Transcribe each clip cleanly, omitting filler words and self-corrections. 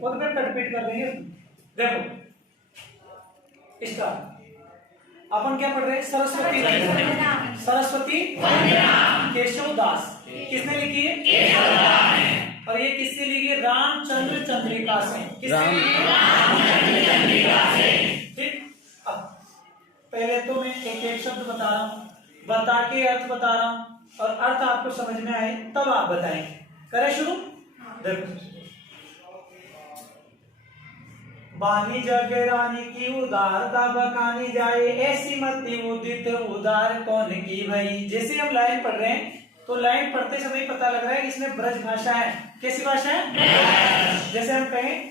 वो तो फिर कटपीट कर देंगे। देखो इसका अपन क्या पढ़ रहे हैं? सरस्वती सरस्वती केशव दास किसने लिखी है? और ये किससे लिखी है? रामचंद्र चंद्रिका से। किससे लिखी है? ठीक। अब पहले तो मैं एक एक शब्द बता रहा हूँ, बता के अर्थ बता रहा हूँ, और अर्थ आपको समझ में आए तब आप बताएं। करें शुरू? देखो, बानी जग रानी की उदारता बखानी जाए, ऐसी मति उदित उदार कौन की भाई। जैसे हम लाइन पढ़ रहे हैं तो लाइन पढ़ते समय पता लग रहा है इसमें ब्रज भाषा है। कैसी भाषा है? जैसे हम कहें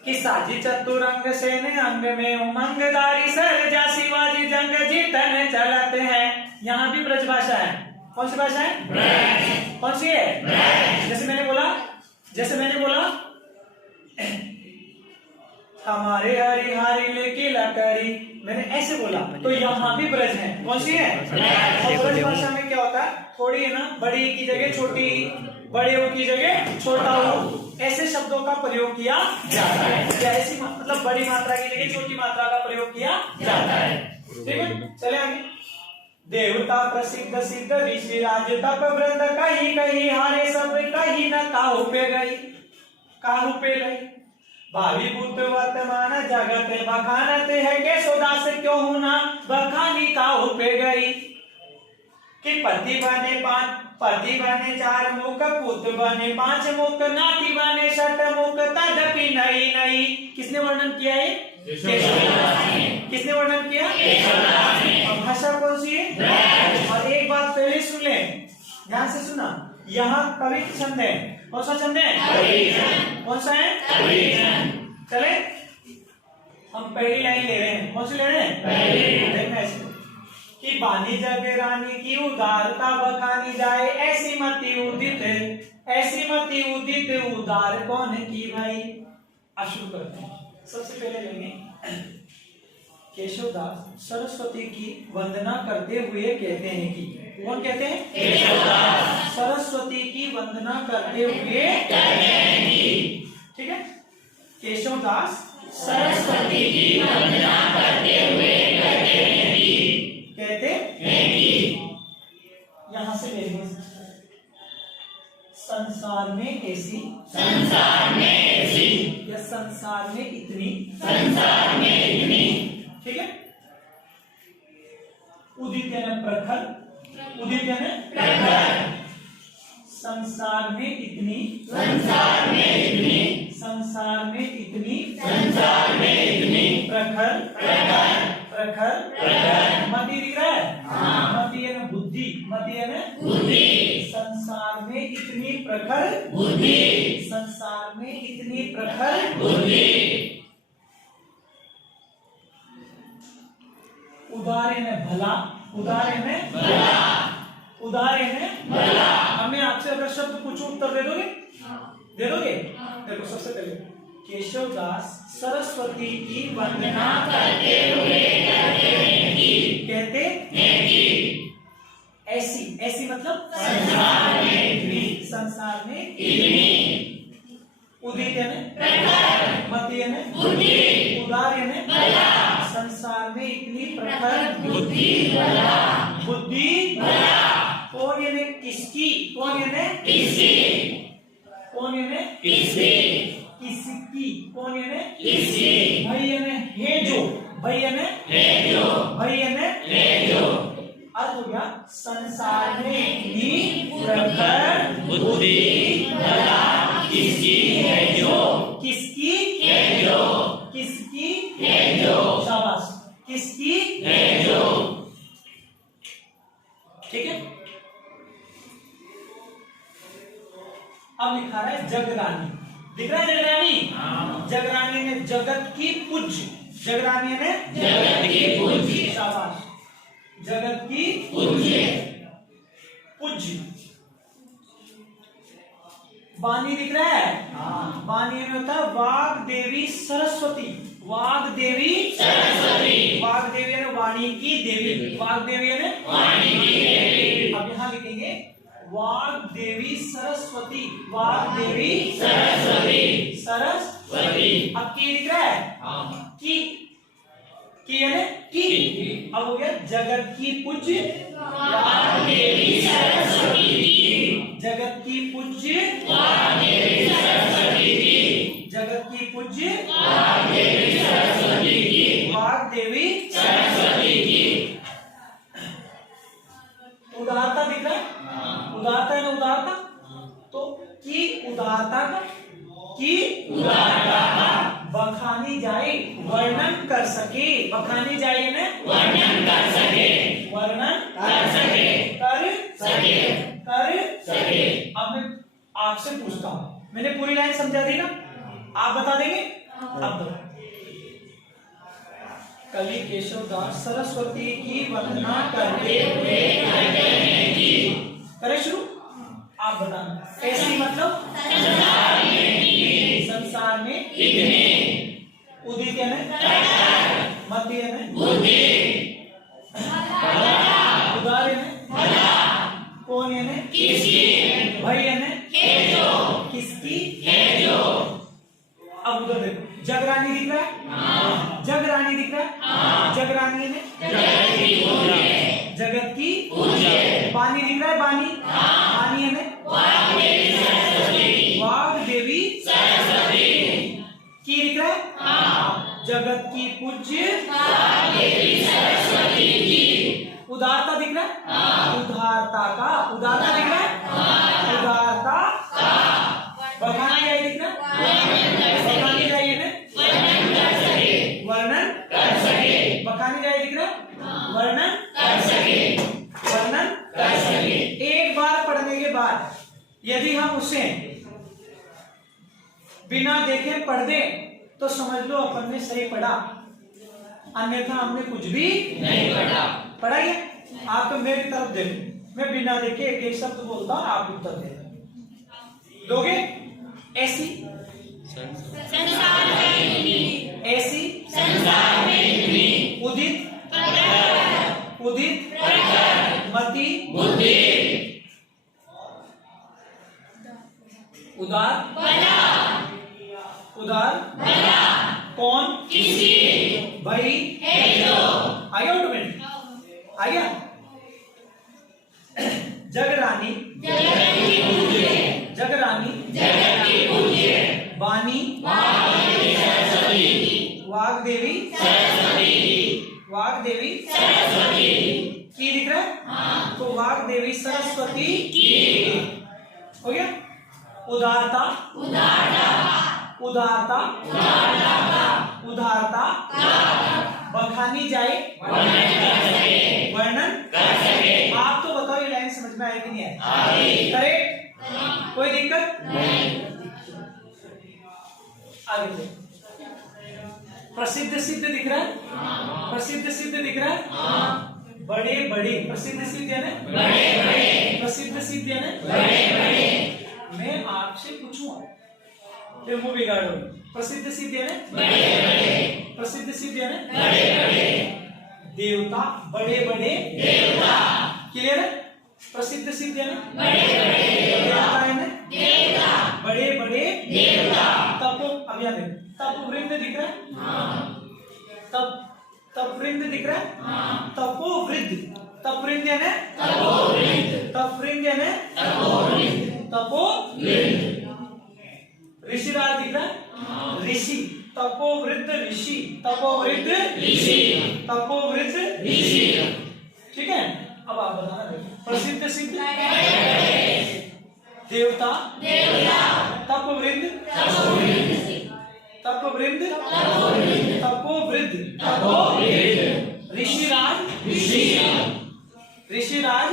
कि साजी चतुरंग सेन अंग में उमंगदारी सरजा शिवाजी जंग जीतन चलते हैं। यहाँ भी ब्रज भाषा है। कौन सी भाषा है? ब्रज। कौन सी है? ब्रज। जैसे मैंने बोला हमारे हरिहारी लेके लकड़ी, मैंने ऐसे बोला तो यहाँ भी ब्रज है। कौन सी है? और ब्रज भाषा में क्या होता है? थोड़ी है ना, बड़ी की जगह छोटी, बड़े हो की जगह छोटा हो, ऐसे शब्दों का प्रयोग किया जाता है। या ऐसी मतलब बड़ी मात्रा की जगह छोटी मात्रा का प्रयोग किया जाता है। ठीक है, चले आगे। देवता प्रसिद्ध सिद्ध ऋषि राज तप वृंद कहीं कहीं हारे सब कहीं न काहू पे गई भावी भूत वर्तमान जगत बखानत है के सोदास क्यों हूं ना बखानी काहू पे गई। कि पति बने 4 मुख, पुत्र बने 5 मुख, नाती बने 6 मुख, तदपि नई। किसने वर्णन किया है? किसने वर्णन किया? और भाषा कौन सी है? और एक बात पहले सुन ले, ध्यान से सुना। यहाँ कवि छंद है। कौन सा छंद है? कौन सा है? चले हम पहली लाइन ले रहे हैं। कौन सी ले रहे हैं? देखना ऐसे कि बानी जग रानी की उदारता बखानी जाए, ऐसी मति उदित उदार कौन की भाई। अब शुरू करते हैं। सबसे पहले लेंगे केशवदास सरस्वती की वंदना करते हुए कहते हैं कि, कौन कहते हैं? केशवदास सरस्वती की वंदना करते हुए कहते हैं कि, ठीक है, केशवदास सरस्वती की वंदना करते हुए कहते हैं कि, यहां से लेंगे संसार में ऐसी या संसार में इतनी, ठीक है। उदित यानी प्रखर, संसार में इतनी, प्रखर, मति दिख रहा है? मति यानी बुद्धि, संसार में इतनी प्रखर बुद्धि। उदार यानी भला, अब मैं आपसे अगर शब्द पूछूं उत्तर दे दोगे? देखो, सबसे पहले केशवदास सरस्वती की वंदना करते हुए कहते हैं कि, ऐसी मतलब संसार में इतनी, उदित यानी मति यानी उदार यानी संसार में इतनी प्रखर बुद्धि। कौन यानी किसकी, कौन यानी किसकी, कौन यानी किसकी, भाई यानी है जो, अर्थ हो गया संसार में इतनी प्रखर बुद्धि किसकी है जो, शाबाश, किसकी है जो, ठीक है। अब लिखा रहा है जगरानी, दिख रहा है जगरानी? जगरानी ने जगत की पूज्य, जगरानी ने जगत की पूज्य, शाबाश, जगत की पूज्य। वाणी दिख रहा है? वाणी में होता है वाग देवी सरस्वती, वाग देवी यानी वाणी की देवी, वाग देवी यानी वाणी की देवी। अब यहाँ लिखेंगे वाग देवी सरस्वती, अब की दिख रहा है, की है ना, की। अब हो गया जगत की पूज्य देवी सरस्वती की, जगत की पूज्य देवी सरस्वती की, जगत की पूज्य देवी सरस्वती की, वाग्देवी सरस्वती की। उदारता दिख रहा है, उदारता है ना, उदारता। तो की उदारता का, की उदारता का बखानी जाए, वर्णन कर सके, बखानी जाए ना, वर्णन कर सके, वर्णन कर सके, कर सके, कर सके। अब मैं आपसे पूछता हूं, मैंने पूरी लाइन समझा दी ना, आप बता देंगे? अब कवि केशवदास सरस्वती की वंदना करते हुए कहते हैं कि, करें शुरू, आप बताना। ऐसी मतलब संसार में इतने, उदित है ना, मध्य है ना, उदार है ना, कौन है ना, किसकी, भाई है ना, किसकी, अब उधर देखो, जगरानी दिख रहा है, जगरानी दिख रहा है, जगरानी है ना, जगत की, पानी दिख रहा है, पानी, पानी है ना, वाग्देवी सरस्वती की दिख रहा है, जगत की पूज्य देवी सरस्वती की। उदारता दिख रहा है, उदारता का, उदारता दिख रहा है, उदारता का बखानी जाए दिख रहा है, बखानी जाइए ना, वर्णन कर सके, बखानी जाए दिख रहा है, वर्णन कर सके, वर्णन कर सके। एक बार पढ़ने के बाद यदि हम उसे बिना देखे पढ़ दे तो समझ लो अपन ने सही पढ़ा, अन्यथा हमने कुछ भी नहीं पढ़ा। पढ़ा गया? आप तो मेरी तरफ देखो, मैं बिना देखे एक एक शब्द बोलता हूं, आप उत्तर दे दोगे। ऐसी संसार में, ऐसी संसार में, उदित उदित मति बुद्धि, उदार उदार कौन, किसी, भाई, आ गया ऑटोमेटिक, आ गया। जगरानी जगरानी वाणी वाग्देवी वाग्देवी की दिख रहा है, तो वाग्देवी सरस्वती की हो गया। उदारता उदारता उदारता बखानी जाए, वर्णन कर सके। आप तो बताओ ये लाइन समझ में आई कि नहीं आई? करेक्ट, कोई दिक्कत नहीं। आगे प्रसिद्ध सिद्ध दिख रहा है, प्रसिद्ध सिद्ध दिख रहा है, बड़े बड़े, प्रसिद्ध सिद्ध है ना, बड़े बड़े, प्रसिद्ध सिद्ध है ना, बड़े बड़े। मैं आपसे पूछूं फिर मुंह बिगाड़ो, प्रसिद्ध सिद्ध है ना, बड़े बड़े, प्रसिद्ध सिद्ध है ना, बड़े बड़े। देवता बड़े बड़े देवता, क्लियर है? प्रसिद्ध सिद्ध है ना, बड़े बड़े देवता है ना, देवता, बड़े बड़े देवता। तपो, अब याद है, तपोवृंद दिख रहा है, तपवृंद दिख रहा है, तपोवृंद, तपवृंद है ना, तपोवृंद, तपवृंद है ना, तपोवृंद, तपोवृंद। ऋषिराज दिख रहा है, ऋषि, तपोवृद्ध ऋषि, तपोवृद्ध ऋषि, तपोवृद्ध ऋषि। ठीक है, अब आप बताना। प्रसिद्ध सिद्ध देवता तपोवृद्ध तपोवृद्ध तपोवृद्ध ऋषिराज ऋषिराज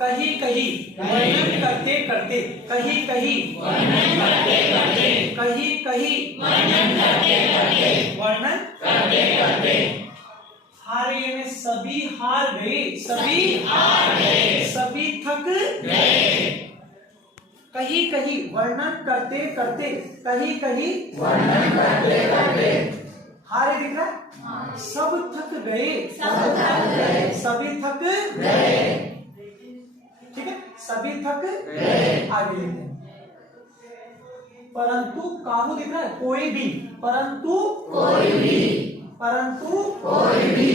कहीं कहीं वर्णन करते करते, कहीं कहीं वर्णन करते करते, कहीं कहीं वर्णन करते करते, वर्णन करते करते। हारे में सभी हार गए, सभी हार गए, सभी थक गए। कहीं कहीं वर्णन करते करते, कहीं कहीं वर्णन करते करते। हारे दिख रहा है, सब थक गए, सब थक गए, सभी थक गए। ठीक है, सभी थक गए। आगे लिखते हैं परंतु काहू दिख रहा है कोई भी, परंतु कोई भी, परंतु कोई भी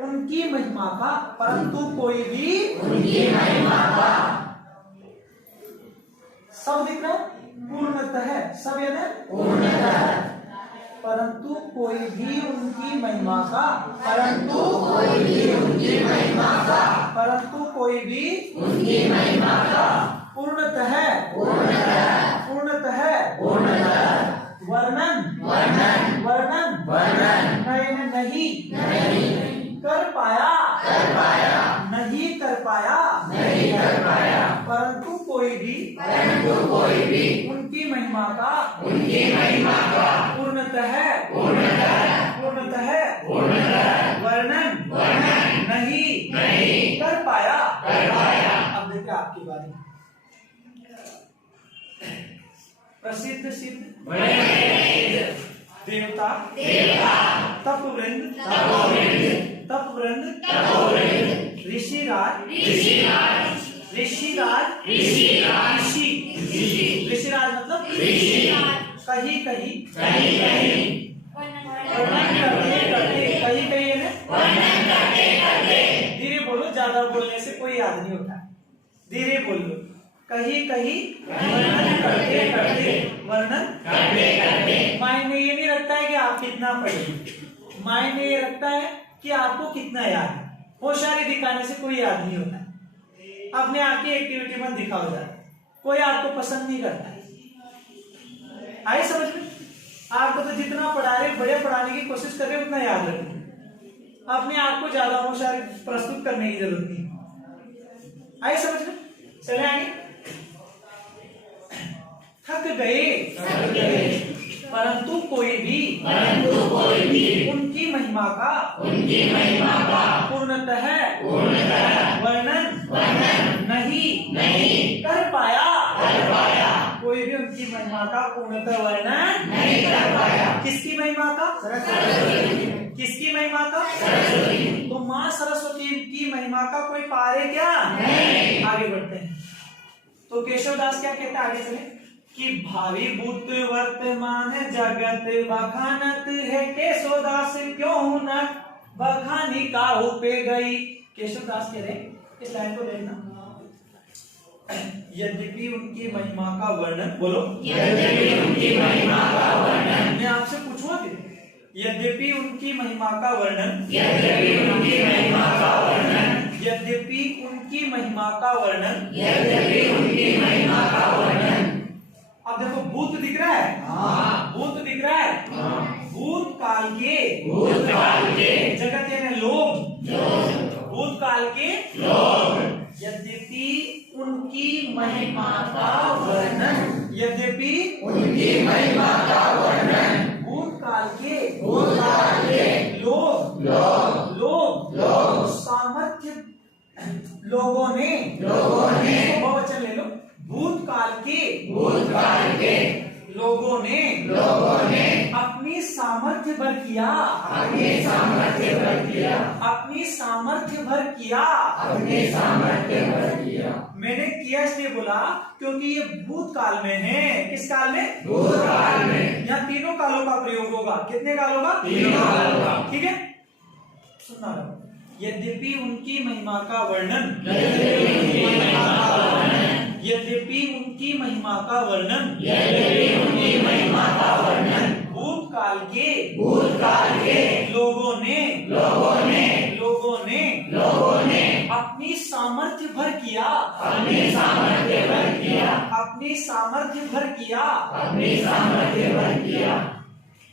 उनकी महिमा का, परंतु कोई भी उनकी महिमा का, सब दिख रहा है पूर्णतः है, सब यानी पूर्णतः, परंतु कोई भी उनकी महिमा का, परंतु कोई भी उनकी महिमा का, परंतु कोई भी उनकी महिमा का, पूर्णतः पूर्णतः पूर्णतः पूर्णतः, वर्णन वर्णन वर्णन वर्णन, नहीं नहीं कर पाया, नहीं कर पाया, नहीं कर पाया, परंतु कोई भी उनकी महिमा का, उनकी महिमा का, पूर्णतः पूर्णतः पूर्णतः पूर्णतः, वर्णन वर्णन नहीं नहीं कर पाया, कर पाया। अब देखिए आपकी बारी। प्रसिद्ध सिद्ध देवता तपवृंद ऋषिराज मतलब कहीं कहीं धीरे बोलो, ज्यादा बोलने से कोई याद नहीं होता, धीरे बोलो। कहीं कहीं वर्णन करते मायने ये नहीं रखता है कि आप कितना पढ़े, मायने ये रखता है कि आपको कितना याद है। होशियारी दिखाने से कोई याद नहीं होता, अपने आप की एक्टिविटी में दिखाओ जाए, कोई आपको पसंद नहीं करता। आए समझ में? आपको तो जितना पढ़ा रहे, बड़े पढ़ाने की कोशिश कर रहे उतना याद रखें, अपने आप को ज्यादा होशियारी प्रस्तुत करने की जरूरत नहीं। आए समझ में? चले आगे। थक गए परंतु कोई भी उनकी महिमा का पूर्णतः वर्णन नहीं कर पाया, कोई भी उनकी महिमा का पूर्णतः वर्णन नहीं कर पाया। किसकी महिमा का? किसकी महिमा का? तो माँ सरस्वती की महिमा का कोई पार है क्या? नहीं। आगे बढ़ते हैं। तो केशवदास क्या कहता है, आगे चले कि भावी भूत वर्तमान जगत बखानत है, केशवदास क्यों न बखानी काहू पे गई। केशवदास कह रहे, इस लाइन को देखना, यद्यपि उनकी महिमा का वर्णन, बोलो यद्यपि उनकी महिमा का वर्णन, मैं आपसे पूछूंगा कि यद्यपि उनकी महिमा का वर्णन, यद्यपि उनकी महिमा का वर्णन, यद्यपि उनकी महिमा का वर्णन, यद्यपि उनकी महिमा का वर्णन। अब देखो भूत दिख रहा है, हाँ। भूत दिख रहा है, हाँ। भूतकाल के जगत यानी लोग, भूतकाल के लोग, यद्यपि उनकी महिमा का वर्णन, यद्यपि उनकी महिमा का वर्णन, भूतकाल के लोग सामर्थ्य लोगों ने बहुवचन ले लो, भूतकाल के लोगों ने अपनी सामर्थ्य भर किया, मैंने किया इसलिए बोला क्योंकि ये भूतकाल में है। किस काल में? भूतकाल में। यहाँ तीनों कालों का प्रयोग होगा। कितने कालों का? तीनों कालों का। ठीक है, सुनना। यद्यपि उनकी महिमा का वर्णन, यद्यपि उनकी महिमा का वर्णन, भूतकाल के लोगों ने अपनी सामर्थ्य भर किया,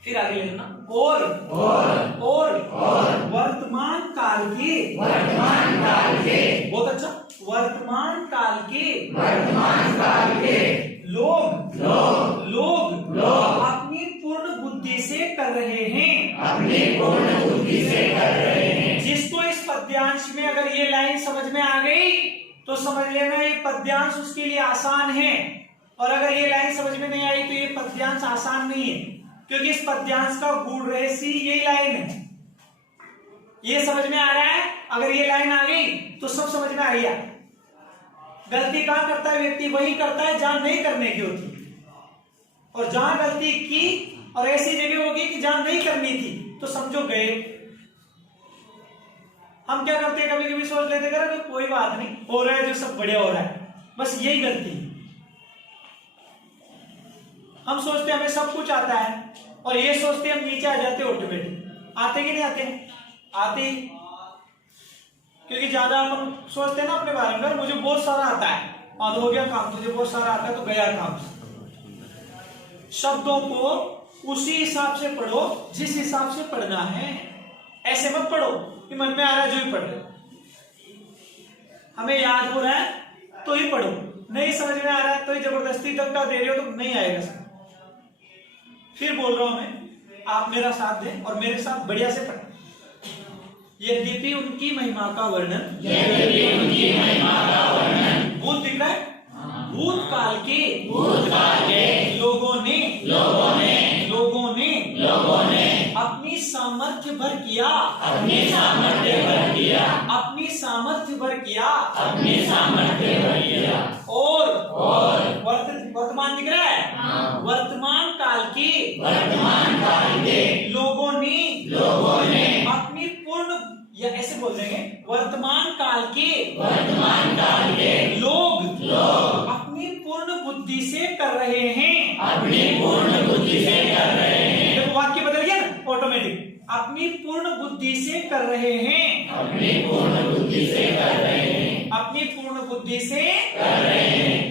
फिर आगे लेना, और वर्तमान काल के, बहुत अच्छा, वर्तमान काल के लोग अपनी पूर्ण बुद्धि से कर रहे हैं, जिसको इस पद्यांश में अगर ये लाइन समझ में आ गई तो समझ लेना ये पद्यांश उसके लिए आसान है, और अगर ये लाइन समझ में नहीं आई तो ये पद्यांश आसान नहीं है, क्योंकि इस पद्यांश का गूढ़ रहस्य ये लाइन है। ये समझ में आ रहा है? अगर ये लाइन आ गई तो सब समझ में आ गया। गलती कहाँ करता है व्यक्ति? वही करता है जहां नहीं करने की होती, और जहां गलती की और ऐसी जगह होगी कि जहां नहीं करनी थी तो समझो गए। हम क्या करते हैं, कभी कभी सोच लेते कर तो कोई बात नहीं, हो रहा है जो सब बढ़िया हो रहा है, बस यही गलती। हम सोचते हमें सब कुछ आता है और ये सोचते हम नीचे आ जाते ऑटोमेटिक। आते कि नहीं आते? आते ही, क्योंकि ज्यादा अपन सोचते हैं ना अपने बारे में, मुझे बहुत सारा आता है और हो गया काम, तुझे बहुत सारा आता है तो गया काम। शब्दों को उसी हिसाब से पढ़ो जिस हिसाब से पढ़ना है। ऐसे मत पढ़ो कि मन में आ रहा है जो ही पढ़ रहे, हमें याद हो रहा है तो ही पढ़ो, नहीं समझ में आ रहा है तो ही जबरदस्ती धक्का दे रहे हो तो नहीं आएगा समझ। फिर बोल रहा हूं मैं, आप मेरा साथ दें और मेरे साथ बढ़िया से पढ़ें। यद्यपि उनकी महिमा का वर्णन, भूत दिख रहा है, भूतकाल के लोगों ने अपनी सामर्थ्य भर किया, और वर्तमान दिख रहा है, वर्तमान काल के लोगों ने अपनी पूर्ण, या ऐसे बोल देंगे, वर्तमान काल के लोग अपनी पूर्ण बुद्धि से कर रहे हैं। जब वाक्य बदल गया ना ऑटोमेटिक, अपनी पूर्ण बुद्धि से कर रहे हैं, अपनी पूर्ण बुद्धि से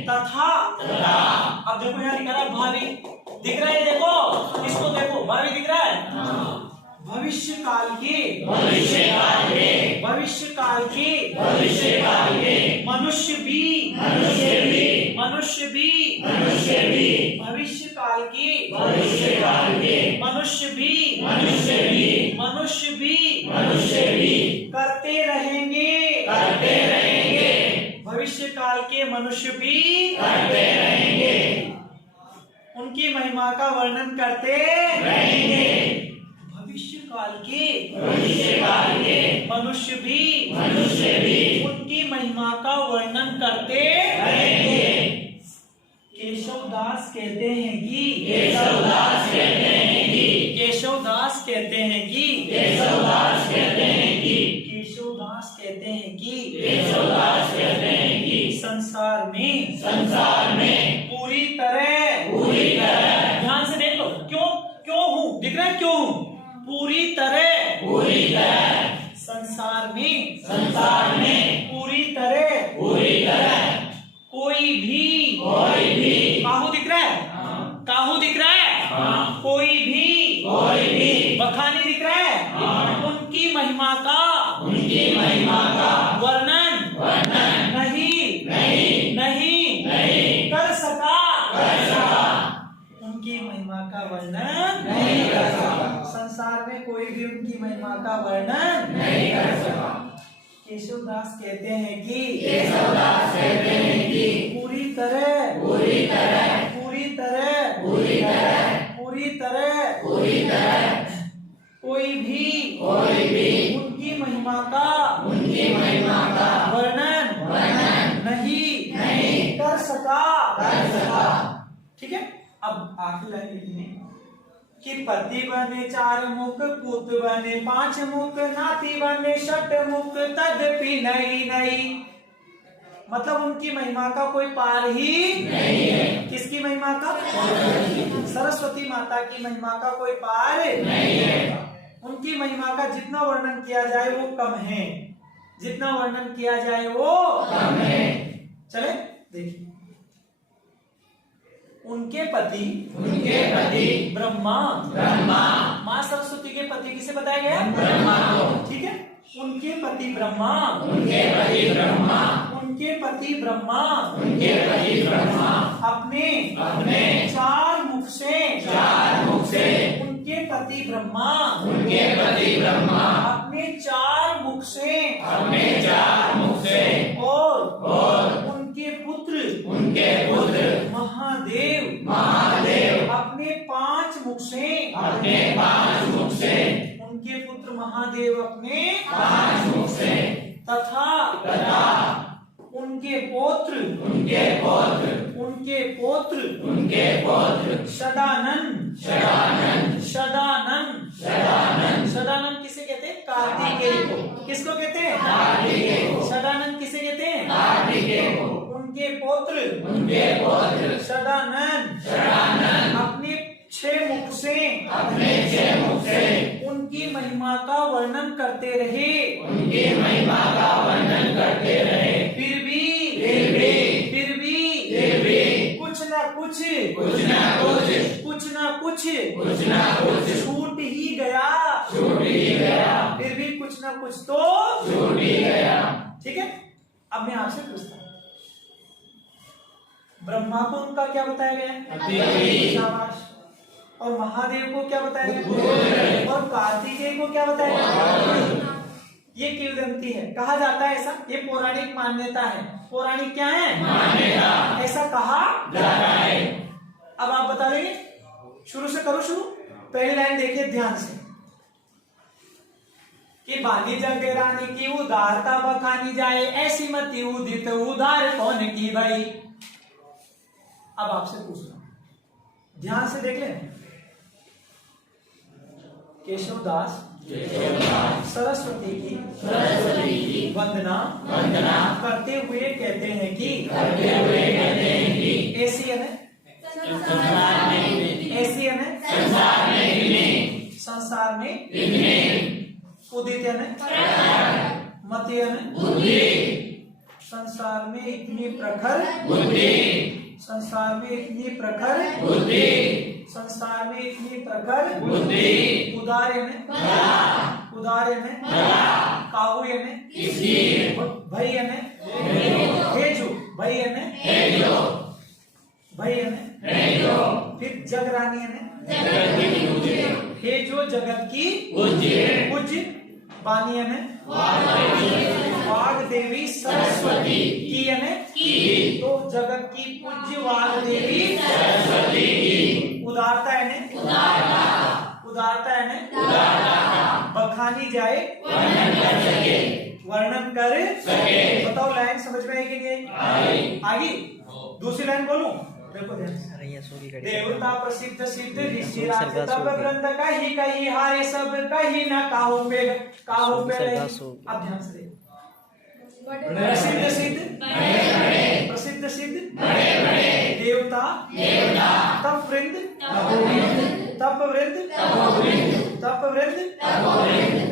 तथा, अब देखो यहाँ लिखा है भावी, दिख रहा है, देखो इसको देखो, भावी दिख रहा है, भविष्य काल के मनुष्य भी भविष्य काल के मनुष्य भी करते रहेंगे, भविष्य काल के मनुष्य भी उनकी महिमा का वर्णन करते रहेंगे। भविष्य काल के मनुष्य भी उनकी महिमा का वर्णन करते रहेंगे। केशवदास कहते हैं कि संसार में पूरी तरह, ध्यान से देख लो, क्यों हूं, दिख रहा है क्यों हूं, पूरी तरह संसार में पूरी तरह कोई भी, काहू दिख रहा है, कोई भी बखानी दिख रहा है, उनकी महिमा का वर्णन नहीं कर सका, उनकी महिमा का वर्णन नहीं कर सका, संसार में कोई भी उनकी महिमा का वर्णन नहीं कर सका। केशवदास कहते हैं कि पूरी तरह कोई भी उनकी महिमा का वर्णन नहीं कर सका। ठीक है, अब आखिरी लाइन लिखनी कि पति बने 4 मुख, पुत बने 5 मुख, नाती बने 6 मुख, तदपि नहीं। मतलब उनकी महिमा का कोई पार ही नहीं है। किसकी महिमा का? सरस्वती माता की महिमा का कोई पार नहीं है। उनकी महिमा का जितना वर्णन किया जाए वो कम है, जितना वर्णन किया जाए वो कम है। चले देखिए, उनके पति ब्रह्मा, माँ सरस्वती के पति किसे बताया गया? ब्रह्मा। ठीक है, उनके पति ब्रह्मा, अपने 4 मुख से, उनके पति ब्रह्मा अपने 4 मुख से और उनके पुत्र महादेव अपने 5 मुख से, उनके पुत्र महादेव अपने 5 मुख से तथा उनके पौत्र सदानंद किसे कहते हैं? कार्तिकेय को। किसको कहते हैं? सदानंद किसे कहते हैं? उनके पौत्र सदानंद अपने 6 मुख से उनकी महिमा का वर्णन करते रहे। फिर भी कुछ ना कुछ छूट ही गया। फिर भी कुछ ना कुछ तो छूट ही गया। ठीक है, अब मैं आपसे पूछता हूँ, ब्रह्मा को उनका क्या बताया गया? शाबाश। और महादेव को क्या बताया गया? और कार्तिकेय को क्या बताया गया? ये किंवदंती है, कहा जाता है ऐसा, ये पौराणिक मान्यता है। पौराणिक क्या है? मान्यता। ऐसा कहा जाता है। अब आप बता देंगे, शुरू से करो शुरू। पहली लाइन देखिए ध्यान से कि बानी जग रानी की उदारता बखानी जाए, ऐसी मति उदित उदार कौन की भाई। अब आपसे पूछना, ध्यान से देख लें। केशवदास सरस्वती की वंदना करते हुए कहते हैं कि ऐसी है संसार में उदित है मति है संसार में इतनी प्रखर उदार काहू भई फिर जगरानी हे जो जगत की पूज्य बानी वाग देवी सरस्वती की तो जगत की पूज्य वाग देवी सरस्वती उदारता है बखानी जाए वर्णन कर सके। बताओ लाइन समझ में आएगी नहीं आएगी? दूसरी लाइन बोलूं, देखो देवता प्रसिद्ध सिद्ध ऋषि राज तब ग्रंथ कही हारे सब कही न काहू पे अब ध्यान से प्रसिद्ध सिद्ध देवता तप वृंद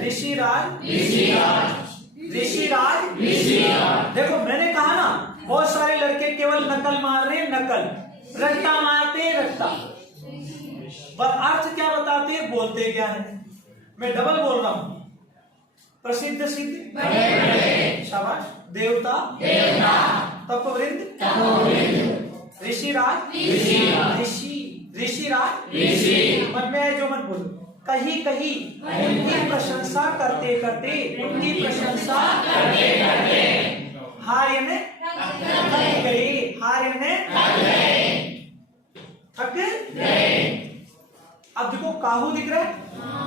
ऋषिराज। देखो मैंने कहा ना, बहुत सारे लड़के केवल नकल मार रहे हैं, नकल रट्टा मारते रट्टा, पर अर्थ क्या बताते बोलते क्या है। मैं डबल बोल रहा हूं, प्रसिद्ध सिद्ध शाबाश देवता तपवृंद ऋषिराज मन में है जो मत बोलो। कहीं उनकी प्रशंसा करते हार्य थक गए। अब देखो काहू दिख रहा है,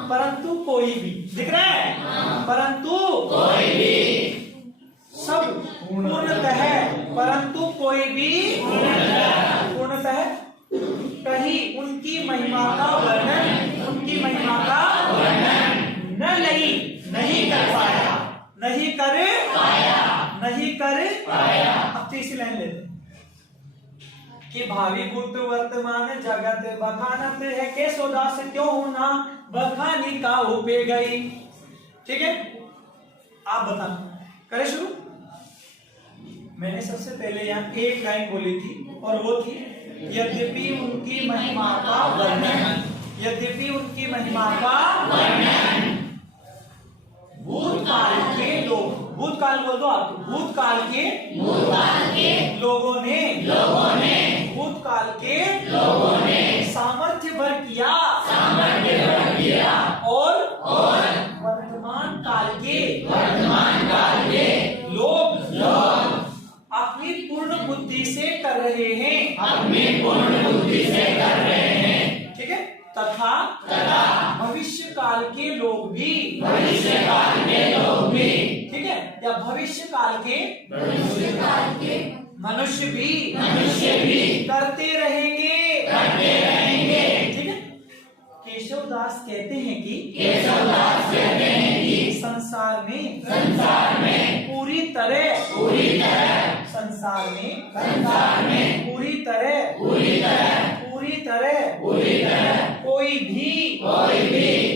परंतु कोई भी दिख रहा है, परंतु कोई भी सब पूर्णतः परंतु कोई भी पूर्णतः कहीं उनकी महिमा का वर्णन नहीं कर पाया। अब तीसरी लाइन लेते कि भावी भूत वर्तमान जगत बखानत है केशवदास क्यों होना बखानी काहू पे गई। ठीक है, आप बताना, करें शुरू। मैंने सबसे पहले यहाँ एक लाइन बोली थी और वो थी यद्यपि उनकी महिमा का वर्णन भूतकाल के लोग, भूतकाल बोल दो आप, भूतकाल के लोगों ने सामर्थ्य भर किया और वर्तमान काल के लोग अपनी पूर्ण बुद्धि से कर रहे हैं। ठीक है, तथा भविष्य काल के लोग भी ठीक है, या भविष्य काल के मनुष्य भी करते रहेंगे। ठीक है। केशवदास कहते हैं कि संसार में पूरी तरह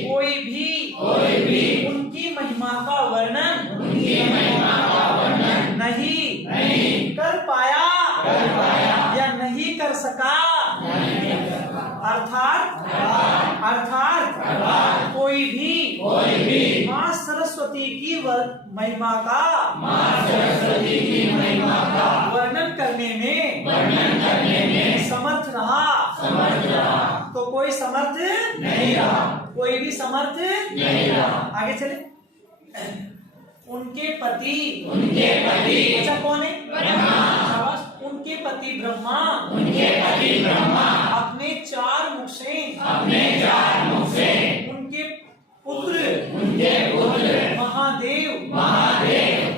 कोई भी उनकी महिमा का वर्णन नहीं कर पाया या नहीं कर सका। अर्थात कोई भी माँ सरस्वती की महिमा का वर्णन करने में समर्थ रहा तो कोई समर्थ नहीं रहा। कोई भी समर्थ नहीं रहा। आगे चले। उनके पति अच्छा कौन है? ब्रह्मा। उनके पति ब्रह्मा अपने चार मुख से उनके पुत्र महादेव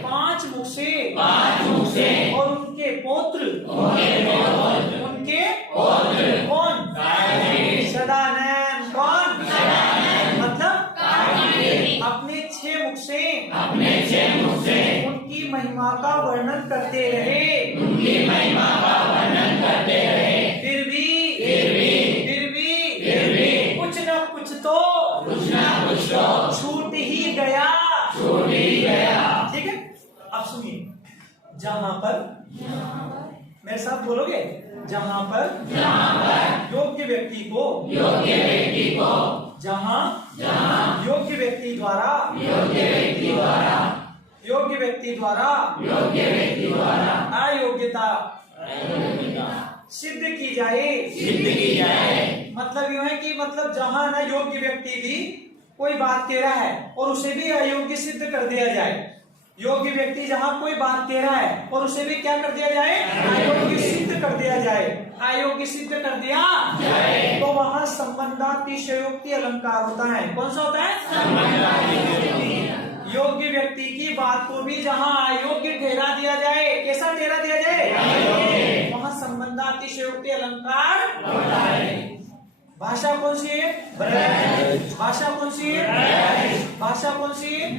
पांच मुख से और उनके पौत्र उनके कौन? सदानंद। कौन? मतलब अपने छह मुख से उनकी महिमा का वर्णन करते रहे। फिर भी कुछ न कुछ तो छूट ही गया। ठीक है। अब सुनिए, जहां पर मेरे साथ बोलोगे, जहां पर योग्य व्यक्ति को जहां योग्य व्यक्ति द्वारा अयोग्यता सिद्ध की जाए। मतलब यूं है कि मतलब जहां ना योग्य व्यक्ति भी कोई बात कह रहा है और उसे भी अयोग्य सिद्ध कर दिया जाए। योग्य व्यक्ति जहां कोई बात कह रहा है और उसे भी क्या कर दिया जाए? अयोग्य सिद्ध कर दिया जाए। अयोग्य सिद्ध कर दिया तो वहां संबंधातिशयोक्ति अलंकार होता है। कौन सा होता है? योग्य व्यक्ति की बात को भी जहां अयोग्य ठहरा दिया जाए, कैसा ठहरा दिया जाए? वहां संबंधातिशयोक्ति अलंकार होता है। भाषा कौन सी है? भाषा कौन सी है? भाषा कौन सी है?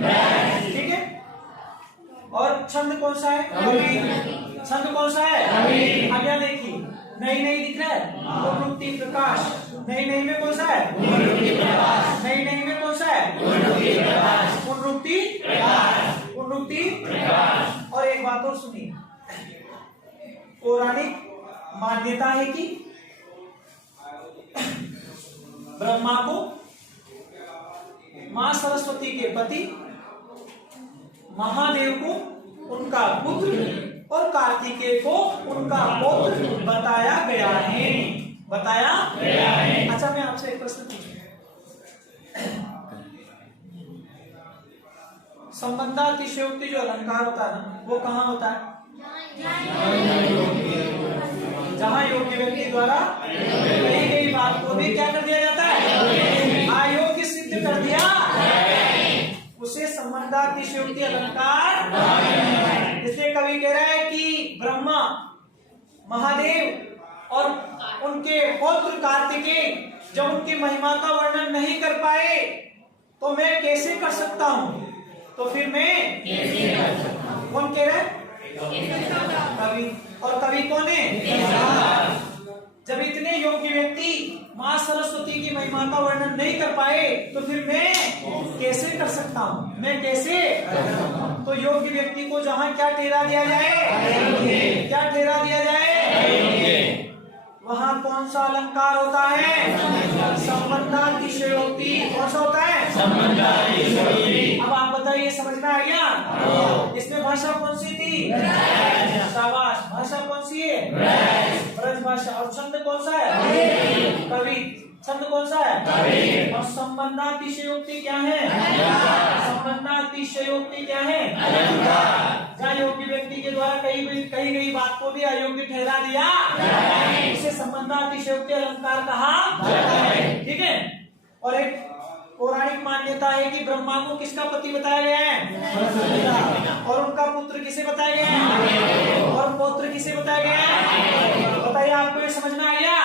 ठीक है। और छंद कौन सा है? छंद कौन सा है? आगे देखिए, नई दिख रहा है। पूर्णोक्ति प्रकाश। नई में कौन सा है? नई में कौन सा है? पूर्णोक्ति प्रकाश। और एक बात और सुनिए, पौराणिक मान्यता है कि ब्रह्मा को मां सरस्वती के पति, महादेव को उनका पुत्र और कार्तिकेय को उनका पौत्र बताया गया है। अच्छा, मैं आपसे एक प्रश्न पूछूं। संबंधातिशयोक्ति जो अलंकार होता है ना, वो कहाँ होता है? जहां योग्य व्यक्ति द्वारा कही गई बात को भी क्या कर दिया जाता है? अयोग्य सिद्ध कर दिया, उसे संबंधातिशयोक्ति अलंकार। इसलिए कवि कह रहा है कि ब्रह्मा, महादेव और उनके पौत्र कार्तिकेय जब उनकी महिमा का वर्णन नहीं कर पाए तो मैं कैसे कर सकता हूं? तो फिर मैं कौन कह रहा है? कवि। और कवि कौन है? जब इतने योग्य व्यक्ति मां सरस्वती की महिमा का वर्णन नहीं कर पाए तो फिर मैं कैसे कर सकता हूँ? मैं कैसे? तो योग्य व्यक्ति को जहाँ क्या ठहरा दिया जाए? क्या ठहरा दिया जाए? वहाँ कौन सा अलंकार होता है? संबंधातिशयोक्ति। कौन सा होता है? संबंधातिशयोक्ति। अब आप बताइए, समझ में आ गया? इसमें भाषा कौन सी थी? शाबाश। भाषा कौन सी है? ब्रज भाषा। और छंद कौन सा है? कवि। छंद कौन सा है? और संबंधातिशयोक्ति क्या है? संबंधातिशयोक्ति क्या है? जहाँ योग्य व्यक्ति के द्वारा कही गई बात को भी अयोग्य ठहरा दिया, इसे संबंधातिशयोक्ति अलंकार कहा। ठीक है। और एक पौराणिक मान्यता है कि ब्रह्मा को किसका पति बताया गया है, और उनका पुत्र किसे बताया गया है, और पौत्र किसे बताया गया है। बताइए, आपको ये समझ में आ गया?